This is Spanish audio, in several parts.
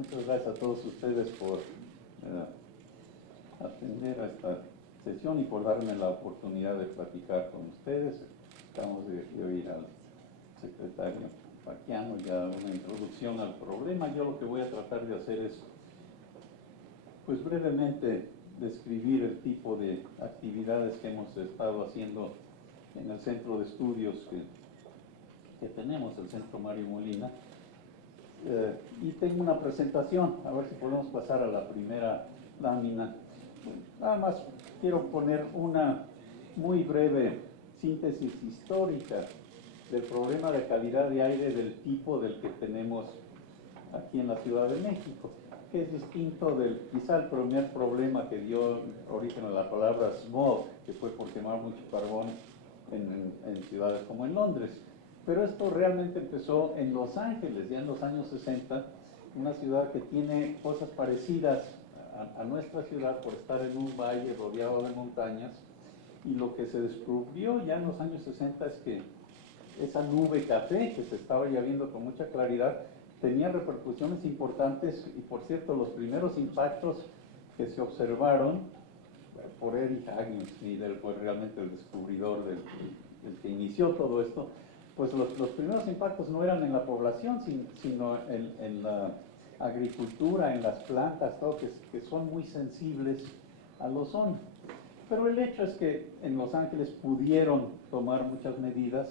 muchas gracias a todos ustedes por atender a esta sesión y por darme la oportunidad de platicar con ustedes. Acabamos de oír al secretario Faquiano ya una introducción al problema. Yo lo que voy a tratar de hacer es, pues brevemente, describir el tipo de actividades que hemos estado haciendo en el centro de estudios que tenemos, el Centro Mario Molina. Y tengo una presentación, a ver si podemos pasar a la primera lámina. Nada más quiero poner una muy breve síntesis histórica del problema de calidad de aire del tipo del que tenemos aquí en la Ciudad de México, que es distinto del, quizá el primer problema que dio origen a la palabra smog, que fue por quemar mucho carbón en ciudades como en Londres. Pero esto realmente empezó en Los Ángeles, ya en los años 60, una ciudad que tiene cosas parecidas a nuestra ciudad por estar en un valle rodeado de montañas, y lo que se descubrió ya en los años 60 es que esa nube café que se estaba ya viendo con mucha claridad tenía repercusiones importantes, y por cierto los primeros impactos que se observaron por Eric Agnew, fue realmente el descubridor del que inició todo esto, pues los primeros impactos no eran en la población, sino en la agricultura, en las plantas, todo, que son muy sensibles al ozono. Pero el hecho es que en Los Ángeles pudieron tomar muchas medidas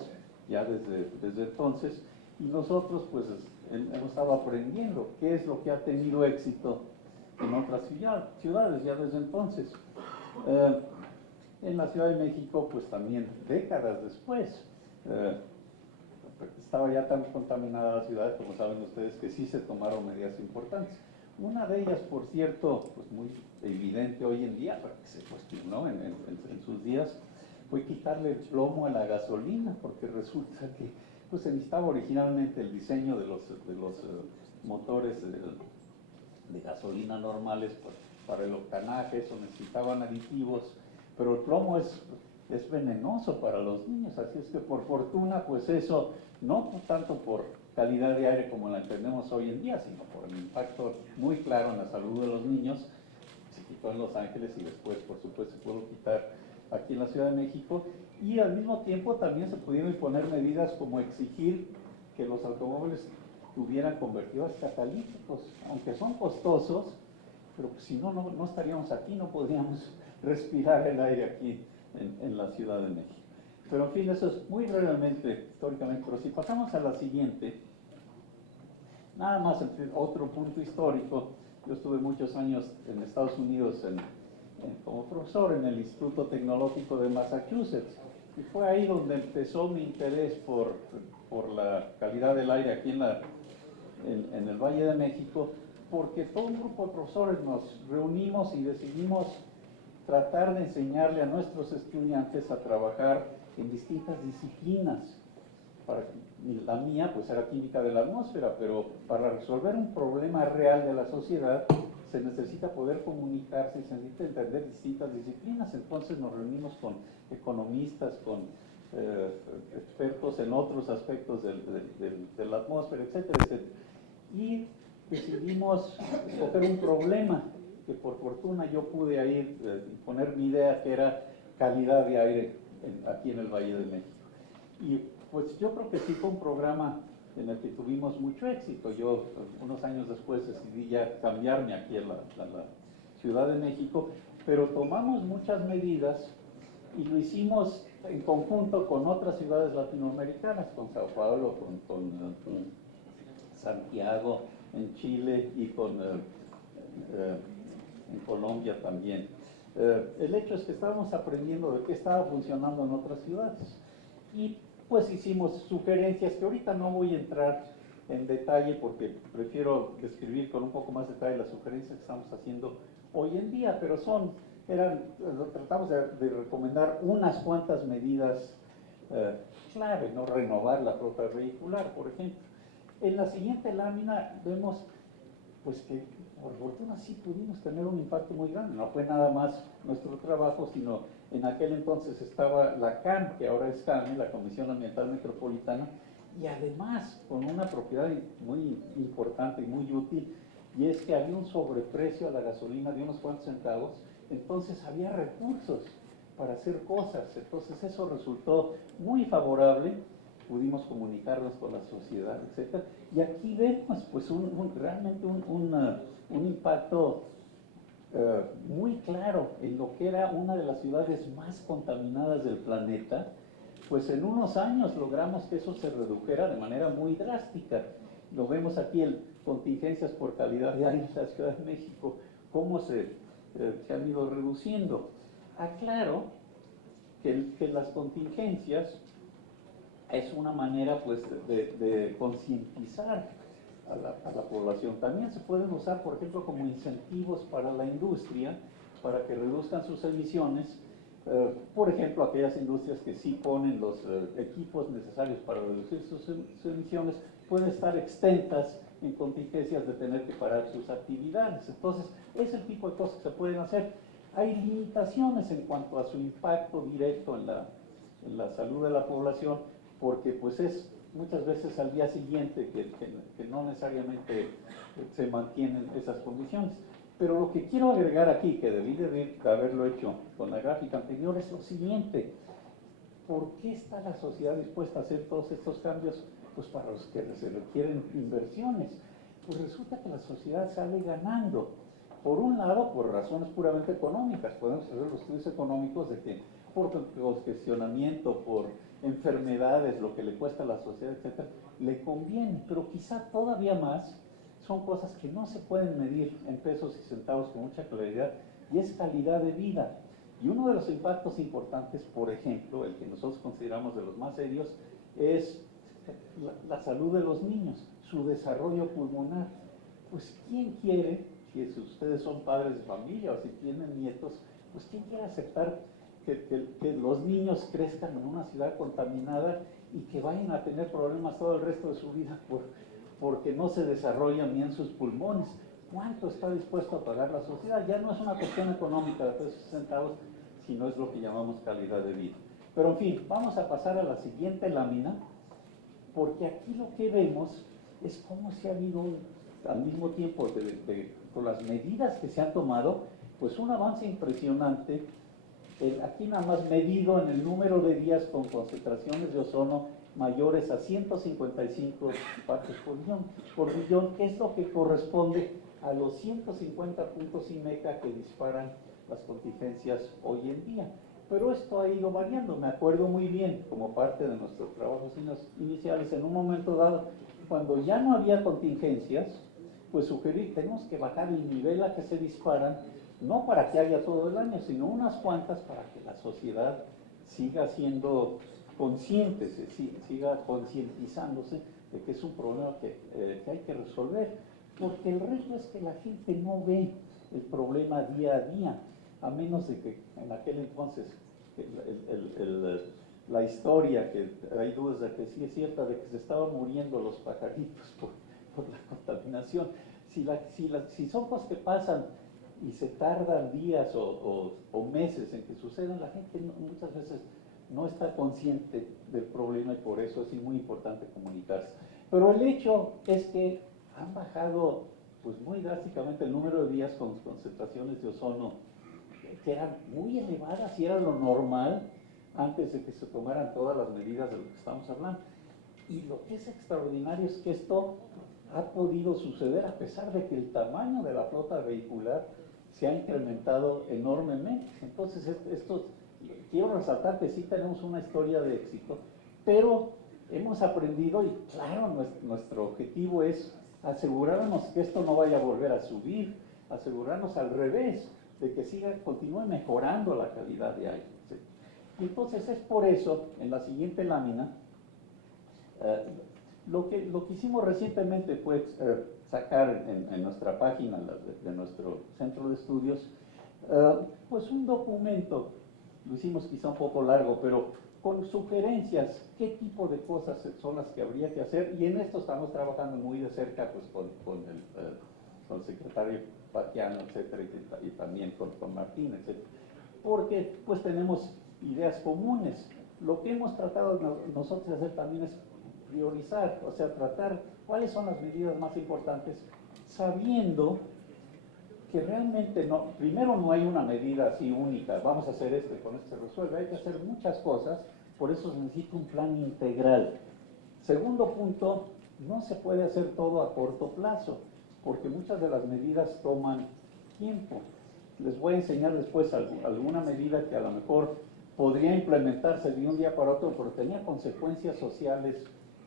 ya desde entonces, y nosotros pues hemos estado aprendiendo qué es lo que ha tenido éxito en otras ciudades ya desde entonces. En la Ciudad de México pues también décadas después, estaba ya tan contaminada la ciudad, como saben ustedes, que sí se tomaron medidas importantes. Una de ellas, por cierto, pues muy evidente hoy en día, pero que se cuestionó en sus días, fue quitarle el plomo a la gasolina, porque resulta que pues, se necesitaba originalmente el diseño de los motores de gasolina normales para el octanaje, eso necesitaban aditivos, pero el plomo es venenoso para los niños, así es que por fortuna, pues eso, no tanto por calidad de aire como la entendemos hoy en día, sino por el impacto muy claro en la salud de los niños, se quitó en Los Ángeles y después, por supuesto, se pudo quitar aquí en la Ciudad de México, y al mismo tiempo también se pudieron imponer medidas como exigir que los automóviles tuvieran convertidores catalíticos, aunque son costosos, pero pues si no estaríamos aquí, no podríamos respirar el aire aquí en la Ciudad de México. Pero en fin, eso es muy brevemente, históricamente. Pero si pasamos a la siguiente, nada más otro punto histórico. Yo estuve muchos años en Estados Unidos como profesor en el Instituto Tecnológico de Massachusetts, y fue ahí donde empezó mi interés por la calidad del aire aquí en el Valle de México, porque todo un grupo de profesores nos reunimos y decidimos tratar de enseñarle a nuestros estudiantes a trabajar en distintas disciplinas. La mía pues era química de la atmósfera, pero para resolver un problema real de la sociedad se necesita poder comunicarse y se necesita entender distintas disciplinas. Entonces nos reunimos con economistas, con expertos en otros aspectos de la atmósfera, etcétera, etcétera. Y decidimos escoger un problema que por fortuna yo pude ahí poner mi idea, que era calidad de aire aquí en el Valle de México. Y pues yo creo que sí fue un programa en el que tuvimos mucho éxito. Yo unos años después decidí ya cambiarme aquí a la Ciudad de México, pero tomamos muchas medidas y lo hicimos en conjunto con otras ciudades latinoamericanas, con Sao Paulo, con Santiago en Chile y en Colombia también. El hecho es que estábamos aprendiendo de qué estaba funcionando en otras ciudades, y pues hicimos sugerencias que ahorita no voy a entrar en detalle porque prefiero describir con un poco más de detalle las sugerencias que estamos haciendo hoy en día, pero tratamos de recomendar unas cuantas medidas clave, ¿no? Renovar la flota vehicular, por ejemplo. En la siguiente lámina vemos pues que por fortuna sí pudimos tener un impacto muy grande. No fue nada más nuestro trabajo, sino en aquel entonces estaba la CAM, que ahora es CAME, la Comisión Ambiental Metropolitana, y además con una propiedad muy importante y muy útil, y es que había un sobreprecio a la gasolina de unos cuantos centavos, entonces había recursos para hacer cosas, entonces eso resultó muy favorable, pudimos comunicarnos con la sociedad, etc. Y aquí vemos pues realmente un impacto muy claro en lo que era una de las ciudades más contaminadas del planeta. Pues en unos años logramos que eso se redujera de manera muy drástica. Lo vemos aquí en contingencias por calidad de aire en la Ciudad de México, cómo se han ido reduciendo. Aclaro que las contingencias es una manera pues de concientizar a la población. También se pueden usar, por ejemplo, como incentivos para la industria, para que reduzcan sus emisiones. Por ejemplo, aquellas industrias que sí ponen los equipos necesarios para reducir sus emisiones pueden estar exentas en contingencias de tener que parar sus actividades. Entonces, es el tipo de cosas que se pueden hacer. Hay limitaciones en cuanto a su impacto directo en la salud de la población, porque pues es muchas veces al día siguiente que no necesariamente se mantienen esas condiciones. Pero lo que quiero agregar aquí, que debí de haberlo hecho con la gráfica anterior, es lo siguiente. ¿Por qué está la sociedad dispuesta a hacer todos estos cambios? Pues para los que se requieren inversiones. Pues resulta que la sociedad sale ganando. Por un lado, por razones puramente económicas. Podemos hacer los estudios económicos de que por congestionamiento, por enfermedades, lo que le cuesta a la sociedad, etcétera, le conviene. Pero quizá todavía más son cosas que no se pueden medir en pesos y centavos con mucha claridad, y es calidad de vida. Y uno de los impactos importantes, por ejemplo, el que nosotros consideramos de los más serios, es la salud de los niños, su desarrollo pulmonar. Pues ¿quién quiere, si ustedes son padres de familia o si tienen nietos, pues quién quiere aceptar que los niños crezcan en una ciudad contaminada y que vayan a tener problemas todo el resto de su vida porque no se desarrollan bien sus pulmones? ¿Cuánto está dispuesto a pagar la sociedad? Ya no es una cuestión económica de pesos y centavos, sino es lo que llamamos calidad de vida. Pero en fin, vamos a pasar a la siguiente lámina, porque aquí lo que vemos es cómo se ha habido al mismo tiempo con las medidas que se han tomado, pues un avance impresionante. Aquí nada más medido en el número de días con concentraciones de ozono mayores a 155 partes por billón, que es lo que corresponde a los 150 puntos IMECA que disparan las contingencias hoy en día. Pero esto ha ido variando. Me acuerdo muy bien, como parte de nuestros trabajos iniciales, en un momento dado, cuando ya no había contingencias, pues sugerí, tenemos que bajar el nivel a que se disparan, no para que haya todo el año, sino unas cuantas para que la sociedad siga siendo consciente, siga concientizándose de que es un problema que hay que resolver, porque el riesgo es que la gente no ve el problema día a día, a menos de que en aquel entonces la historia, que hay dudas de que sí es cierta, de que se estaban muriendo los pajaritos por la contaminación. Si son cosas que pasan y se tardan días o meses en que sucedan, la gente muchas veces no está consciente del problema y por eso es muy importante comunicarse. Pero el hecho es que han bajado pues muy drásticamente el número de días con concentraciones de ozono que eran muy elevadas y era lo normal antes de que se tomaran todas las medidas de lo que estamos hablando. Y lo que es extraordinario es que esto ha podido suceder a pesar de que el tamaño de la flota vehicular se ha incrementado enormemente. Entonces, quiero resaltar que sí tenemos una historia de éxito, pero hemos aprendido y claro, nuestro objetivo es asegurarnos que esto no vaya a volver a subir, asegurarnos al revés, de que continúe mejorando la calidad de aire. ¿Sí? Y entonces es por eso, en la siguiente lámina, lo que hicimos recientemente fue sacar en nuestra página de nuestro centro de estudios, pues un documento, lo hicimos quizá un poco largo, pero con sugerencias, qué tipo de cosas son las que habría que hacer, y en esto estamos trabajando muy de cerca pues, con el secretario Patiano, etcétera, y también con Martín, etcétera, porque pues tenemos ideas comunes. Lo que hemos tratado nosotros de hacer también es priorizar, o sea, tratar cuáles son las medidas más importantes, sabiendo que realmente no, primero no hay una medida así única, vamos a hacer esto y con esto se resuelve, hay que hacer muchas cosas, por eso se necesita un plan integral. Segundo punto, no se puede hacer todo a corto plazo, porque muchas de las medidas toman tiempo. Les voy a enseñar después alguna medida que a lo mejor podría implementarse de un día para otro, pero tenía consecuencias sociales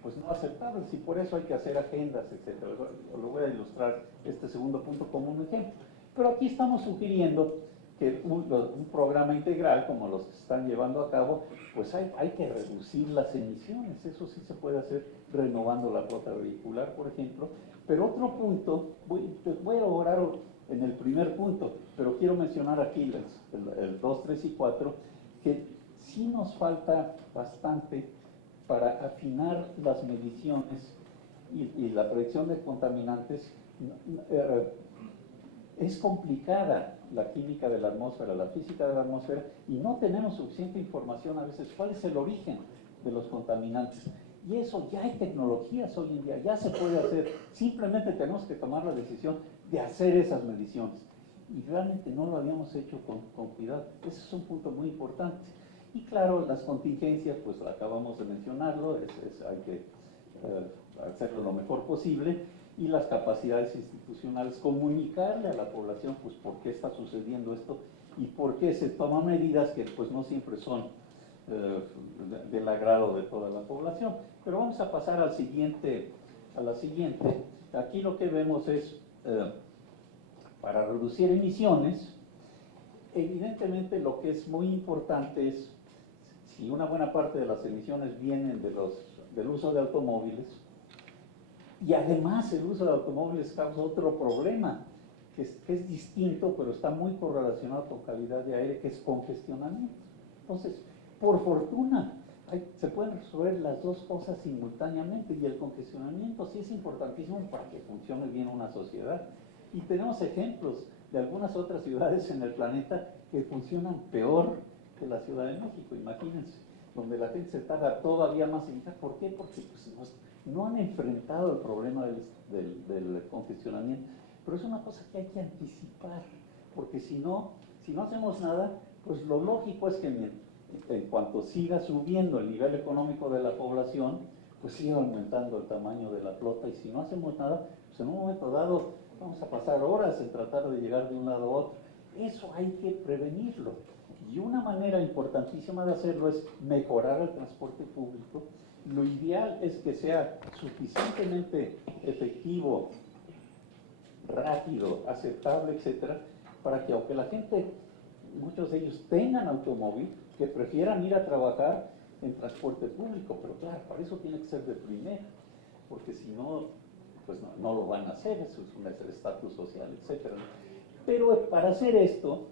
pues no aceptables y por eso hay que hacer agendas, etcétera. Lo voy a ilustrar este segundo punto como un ejemplo. Pero aquí estamos sugiriendo que un programa integral como los que se están llevando a cabo, pues hay que reducir las emisiones, eso sí se puede hacer renovando la flota vehicular, por ejemplo. Pero otro punto, voy a elaborar en el primer punto, pero quiero mencionar aquí el 2, 3 y 4, que sí nos falta bastante para afinar las mediciones y la predicción de contaminantes. Es complicada la química de la atmósfera, la física de la atmósfera, y no tenemos suficiente información a veces cuál es el origen de los contaminantes. Y eso ya hay tecnologías hoy en día, ya se puede hacer, simplemente tenemos que tomar la decisión de hacer esas mediciones. Y realmente no lo habíamos hecho con cuidado. Ese es un punto muy importante. Y claro, las contingencias, pues acabamos de mencionarlo, hay que hacerlo lo mejor posible, y las capacidades institucionales, comunicarle a la población pues por qué está sucediendo esto y por qué se toman medidas que pues no siempre son del agrado de toda la población. Pero vamos a pasar a la siguiente. Aquí lo que vemos es, para reducir emisiones, evidentemente lo que es muy importante es, si una buena parte de las emisiones vienen del uso de automóviles, y además el uso de automóviles causa otro problema, que es distinto, pero está muy correlacionado con calidad de aire, que es congestionamiento. Entonces, por fortuna, se pueden resolver las dos cosas simultáneamente, y el congestionamiento sí es importantísimo para que funcione bien una sociedad. Y tenemos ejemplos de algunas otras ciudades en el planeta que funcionan peor que la Ciudad de México, imagínense, donde la gente se tarda todavía más en llegar. ¿Por qué? Porque pues, no han enfrentado el problema del congestionamiento. Pero es una cosa que hay que anticipar, porque si no hacemos nada, pues lo lógico es que en cuanto siga subiendo el nivel económico de la población, pues siga aumentando el tamaño de la flota, y si no hacemos nada, pues en un momento dado vamos a pasar horas en tratar de llegar de un lado a otro. Eso hay que prevenirlo. Y una manera importantísima de hacerlo es mejorar el transporte público. Lo ideal es que sea suficientemente efectivo, rápido, aceptable, etcétera, para que aunque la gente, muchos de ellos tengan automóvil, que prefieran ir a trabajar en transporte público. Pero claro, para eso tiene que ser de primera, porque si no, pues no lo van a hacer, eso es el estatus social, etcétera. Pero para hacer esto,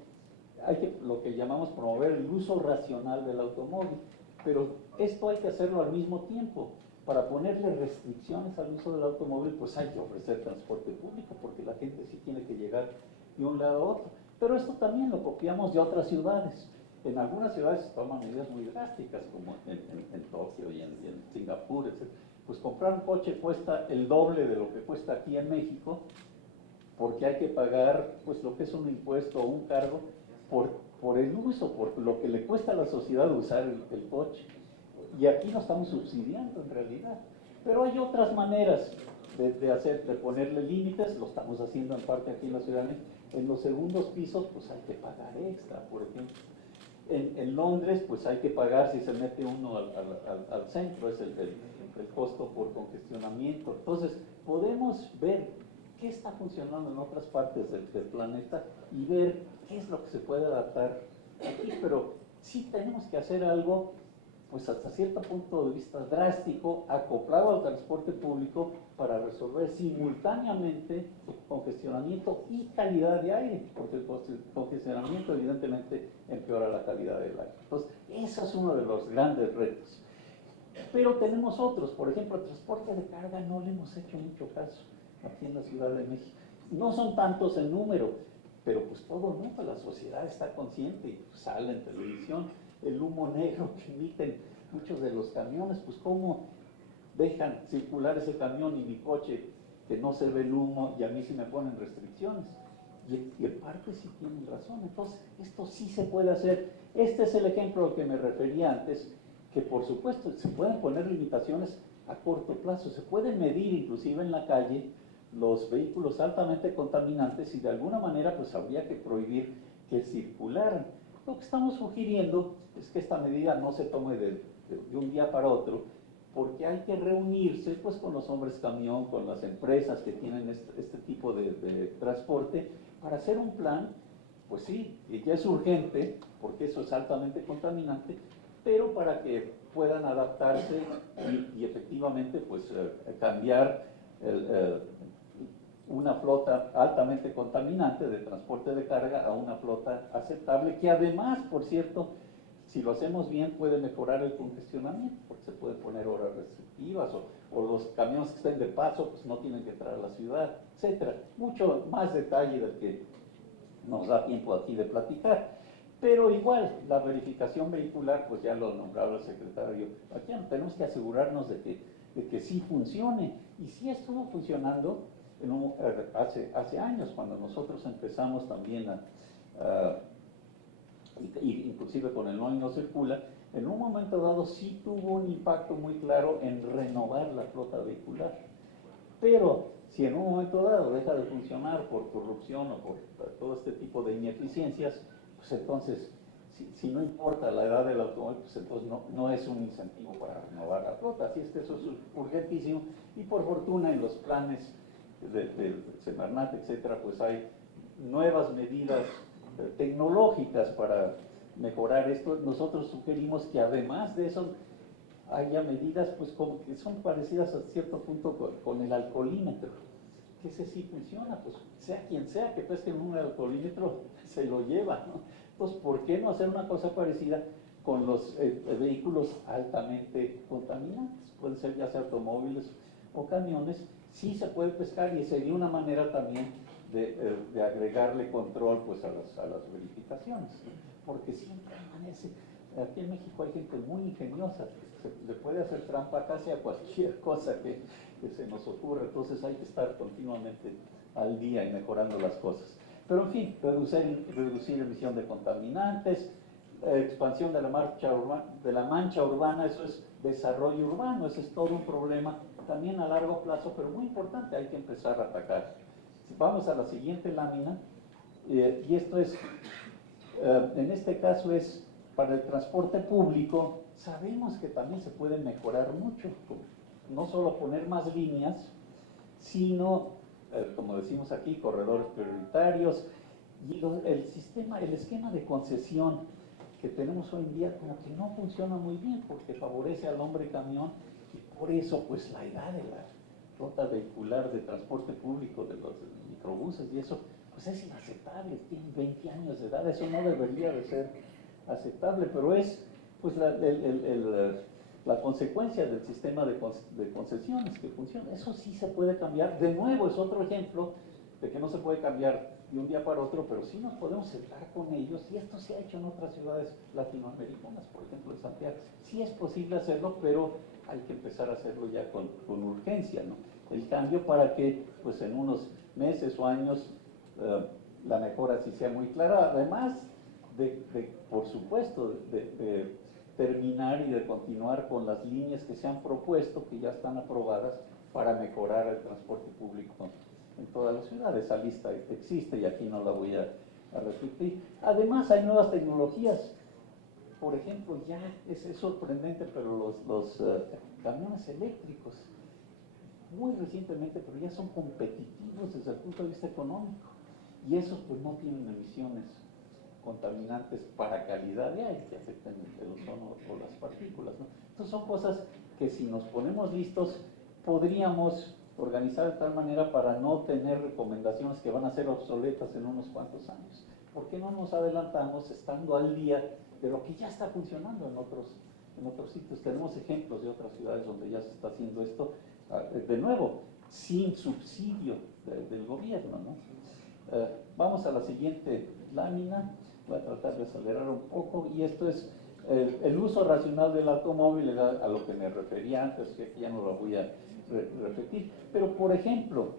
hay que, lo que llamamos promover el uso racional del automóvil, pero esto hay que hacerlo al mismo tiempo. Para ponerle restricciones al uso del automóvil, pues hay que ofrecer transporte público, porque la gente sí tiene que llegar de un lado a otro. Pero esto también lo copiamos de otras ciudades. En algunas ciudades se toman medidas muy drásticas, como en Tokio y en Singapur, etc. Pues comprar un coche cuesta el doble de lo que cuesta aquí en México, porque hay que pagar pues lo que es un impuesto o un cargo por el uso, por lo que le cuesta a la sociedad usar el coche. Y aquí no estamos subsidiando en realidad. Pero hay otras maneras de ponerle límites, lo estamos haciendo en parte aquí en la Ciudad de México. En los segundos pisos pues hay que pagar extra, por ejemplo. En Londres pues hay que pagar si se mete uno al centro, es el costo por congestionamiento. Entonces podemos ver qué está funcionando en otras partes del planeta y ver qué es lo que se puede adaptar aquí, pero sí tenemos que hacer algo pues hasta cierto punto de vista drástico, acoplado al transporte público, para resolver simultáneamente congestionamiento y calidad de aire, porque el congestionamiento evidentemente empeora la calidad del aire. Entonces, ese es uno de los grandes retos. Pero tenemos otros, por ejemplo, el transporte de carga no le hemos hecho mucho caso aquí en la Ciudad de México. No son tantos en número, pero pues todo el mundo, la sociedad está consciente y pues sale en televisión el humo negro que emiten muchos de los camiones, pues cómo dejan circular ese camión y mi coche que no se ve el humo y a mí sí me ponen restricciones. Y en parte sí tienen razón. Entonces, esto sí se puede hacer. Este es el ejemplo al que me refería antes, que por supuesto se pueden poner limitaciones a corto plazo, se pueden medir inclusive en la calle los vehículos altamente contaminantes y de alguna manera pues habría que prohibir que circularan. Lo que estamos sugiriendo es que esta medida no se tome de un día para otro, porque hay que reunirse pues con los hombres camión, con las empresas que tienen este tipo de transporte, para hacer un plan, pues sí, que ya es urgente, porque eso es altamente contaminante, pero para que puedan adaptarse y efectivamente pues cambiar una flota altamente contaminante de transporte de carga a una flota aceptable, que además, por cierto, si lo hacemos bien puede mejorar el congestionamiento, porque se pueden poner horas restrictivas o los camiones que estén de paso pues no tienen que entrar a la ciudad, etcétera. Mucho más detalle del que nos da tiempo aquí de platicar. Pero igual, la verificación vehicular, pues ya lo nombraba el secretario, aquí tenemos que asegurarnos de que sí funcione. Y sí estuvo funcionando hace años, cuando nosotros empezamos también inclusive con el no circula, en un momento dado sí tuvo un impacto muy claro en renovar la flota vehicular. Pero si en un momento dado deja de funcionar por corrupción o por todo este tipo de ineficiencias, pues entonces, si no importa la edad del automóvil, pues entonces no es un incentivo para renovar la flota. Así es que eso es urgentísimo y por fortuna en los planes de Semarnat, etcétera, pues hay nuevas medidas tecnológicas para mejorar esto. Nosotros sugerimos que además de eso haya medidas pues como que son parecidas a cierto punto con el alcoholímetro, que ese sí funciona, pues sea quien sea que pesque en un alcoholímetro se lo lleva, ¿no? Entonces, ¿por qué no hacer una cosa parecida con los vehículos altamente contaminantes? Pueden ser ya sea automóviles o camiones, sí se puede pescar y sería una manera también de agregarle control pues a las verificaciones, ¿no? Porque siempre amanece. Aquí en México hay gente muy ingeniosa, le puede hacer trampa casi a cualquier cosa que se nos ocurra, entonces hay que estar continuamente al día y mejorando las cosas. Pero en fin, reducir emisión de contaminantes, expansión de la mancha urbana, eso es desarrollo urbano, ese es todo un problema también a largo plazo, pero muy importante, hay que empezar a atacar. Vamos a la siguiente lámina, y esto es, en este caso es para el transporte público. Sabemos que también se puede mejorar mucho, no solo poner más líneas, sino, como decimos aquí, corredores prioritarios, y el esquema de concesión que tenemos hoy en día como que no funciona muy bien, porque favorece al hombre camión, y por eso pues la edad de la flota vehicular de transporte público, de los microbuses y eso, pues es inaceptable, tienen 20 años de edad, eso no debería de ser aceptable, pero es pues la consecuencia del sistema de concesiones que funciona. Eso sí se puede cambiar. De nuevo, es otro ejemplo de que no se puede cambiar de un día para otro, pero sí nos podemos sentar con ellos, y esto se ha hecho en otras ciudades latinoamericanas, por ejemplo en Santiago. Sí es posible hacerlo, pero hay que empezar a hacerlo ya con urgencia, ¿no? El cambio para que pues en unos meses o años la mejora sí sea muy clara, además por supuesto, de terminar y de continuar con las líneas que se han propuesto, que ya están aprobadas para mejorar el transporte público en todas las ciudades. Esa lista existe y aquí no la voy a repetir. Además hay nuevas tecnologías. Por ejemplo, ya es sorprendente, pero los camiones eléctricos, muy recientemente, pero ya son competitivos desde el punto de vista económico. Y esos pues no tienen emisiones contaminantes para calidad de aire que afectan el ozono o las partículas, ¿no? Entonces son cosas que si nos ponemos listos podríamos organizar de tal manera para no tener recomendaciones que van a ser obsoletas en unos cuantos años. ¿Por qué no nos adelantamos estando al día de lo que ya está funcionando en otros sitios? Tenemos ejemplos de otras ciudades donde ya se está haciendo esto, de nuevo, sin subsidio del gobierno, ¿no? Vamos a la siguiente lámina. Voy a tratar de acelerar un poco, y esto es el uso racional del automóvil, a lo que me refería antes, que aquí ya no lo voy a repetir. Pero, por ejemplo,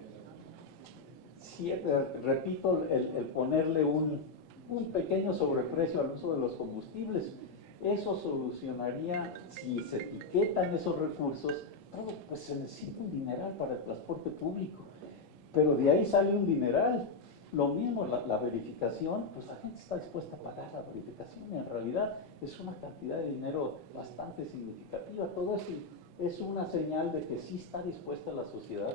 si, repito, el ponerle un pequeño sobreprecio al uso de los combustibles, eso solucionaría, si se etiquetan esos recursos, todo, pues se necesita un dineral para el transporte público, pero de ahí sale un dineral. Lo mismo, la verificación, pues la gente está dispuesta a pagar la verificación y en realidad es una cantidad de dinero bastante significativa. Todo eso es una señal de que sí está dispuesta la sociedad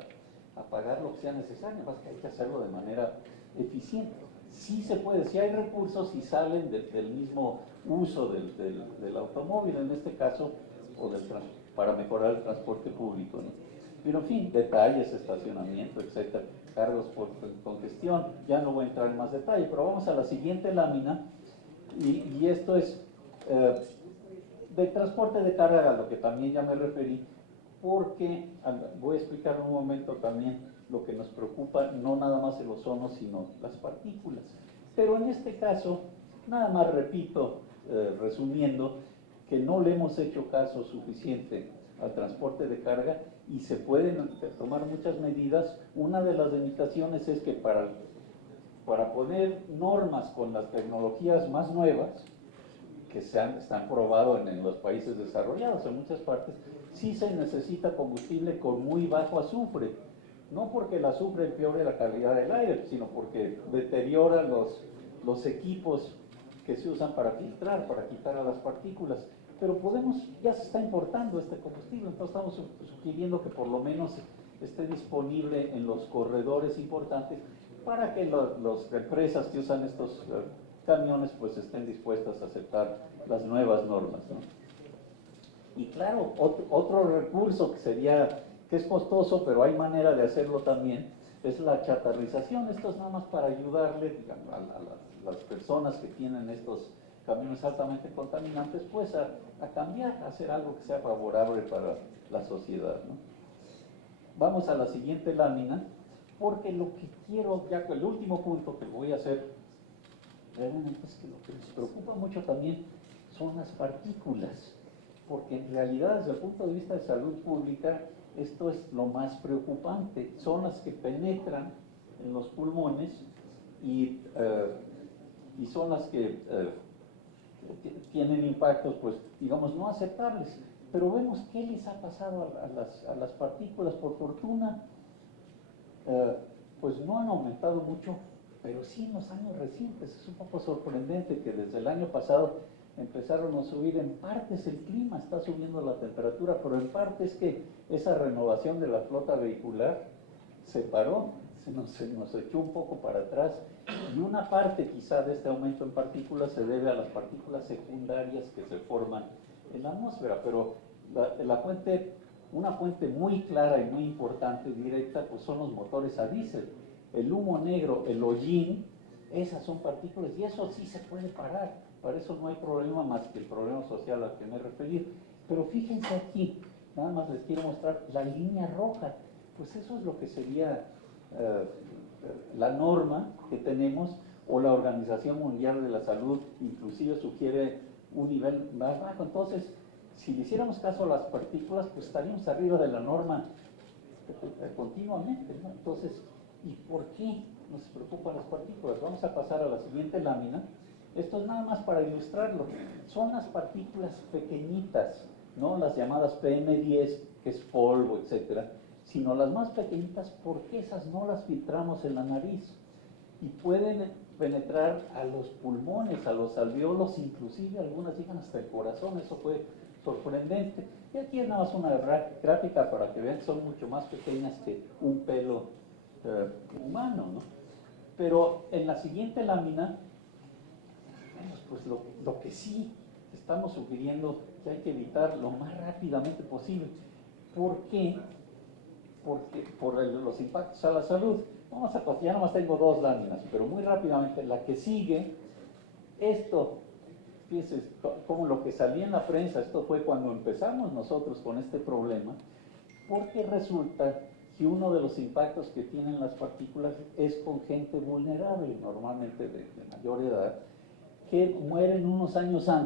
a pagar lo que sea necesario, más que hay que hacerlo de manera eficiente. Sí se puede, si hay recursos y salen del mismo uso del automóvil, en este caso, o para mejorar el transporte público, ¿no? Pero en fin, detalles, estacionamiento, etcétera, cargos por congestión, ya no voy a entrar en más detalle, pero vamos a la siguiente lámina, y esto es de transporte de carga, a lo que también ya me referí, porque voy a explicar en un momento también lo que nos preocupa, no nada más el ozono, sino las partículas. Pero en este caso, nada más repito, resumiendo, que no le hemos hecho caso suficiente al transporte de carga y se pueden tomar muchas medidas. Una de las limitaciones es que para poner normas con las tecnologías más nuevas, que están probados en los países desarrollados, en muchas partes, sí se necesita combustible con muy bajo azufre. No porque el azufre empeore la calidad del aire, sino porque deteriora los equipos que se usan para filtrar, para quitar a las partículas. Pero ya se está importando este combustible, entonces estamos sugiriendo que por lo menos esté disponible en los corredores importantes para que las empresas que usan estos camiones pues estén dispuestas a aceptar las nuevas normas, ¿no? Y claro, otro recurso que es costoso, pero hay manera de hacerlo también, es la chatarrización. Esto es nada más para ayudarle, digamos, a las personas que tienen estos camiones altamente contaminantes, pues a cambiar, a hacer algo que sea favorable para la sociedad, ¿no? Vamos a la siguiente lámina, porque lo que quiero, ya el último punto que voy a hacer, realmente es que lo que nos preocupa mucho también son las partículas, porque en realidad desde el punto de vista de salud pública, esto es lo más preocupante, son las que penetran en los pulmones y son las que tienen impactos, pues, digamos, no aceptables. Pero vemos qué les ha pasado a las partículas. Por fortuna, pues no han aumentado mucho, pero sí en los años recientes. Es un poco sorprendente que desde el año pasado empezaron a subir. En parte es el clima, está subiendo la temperatura, pero en parte es que esa renovación de la flota vehicular se paró, se nos echó un poco para atrás, y una parte quizá de este aumento en partículas se debe a las partículas secundarias que se forman en la atmósfera, pero una fuente muy clara y muy importante, directa, pues son los motores a diésel. El humo negro, el hollín, esas son partículas, y eso sí se puede parar, para eso no hay problema más que el problema social al que me referí. Pero fíjense aquí, nada más les quiero mostrar la línea roja, pues eso es lo que sería la norma que tenemos, o la Organización Mundial de la Salud inclusive sugiere un nivel más bajo. Entonces, si le hiciéramos caso a las partículas, pues estaríamos arriba de la norma continuamente, ¿no? Entonces, ¿y por qué nos preocupan las partículas? Vamos a pasar a la siguiente lámina. Esto es nada más para ilustrarlo. Son las partículas pequeñitas, no las llamadas PM10, que es polvo, etcétera, sino las más pequeñitas, porque esas no las filtramos en la nariz y pueden penetrar a los pulmones, a los alveolos, inclusive algunas llegan hasta el corazón. Eso fue sorprendente. Y aquí es nada más una gráfica para que vean que son mucho más pequeñas que un pelo humano, ¿no? Pero en la siguiente lámina, pues lo que sí estamos sugiriendo que hay que evitar lo más rápidamente posible. ¿Por qué? Porque por los impactos a la salud. Vamos a pasar, ya nomás tengo dos láminas, pero muy rápidamente. La que sigue, esto, fíjense, como lo que salía en la prensa, esto fue cuando empezamos nosotros con este problema, porque resulta que uno de los impactos que tienen las partículas es con gente vulnerable, normalmente de mayor edad, que mueren unos años antes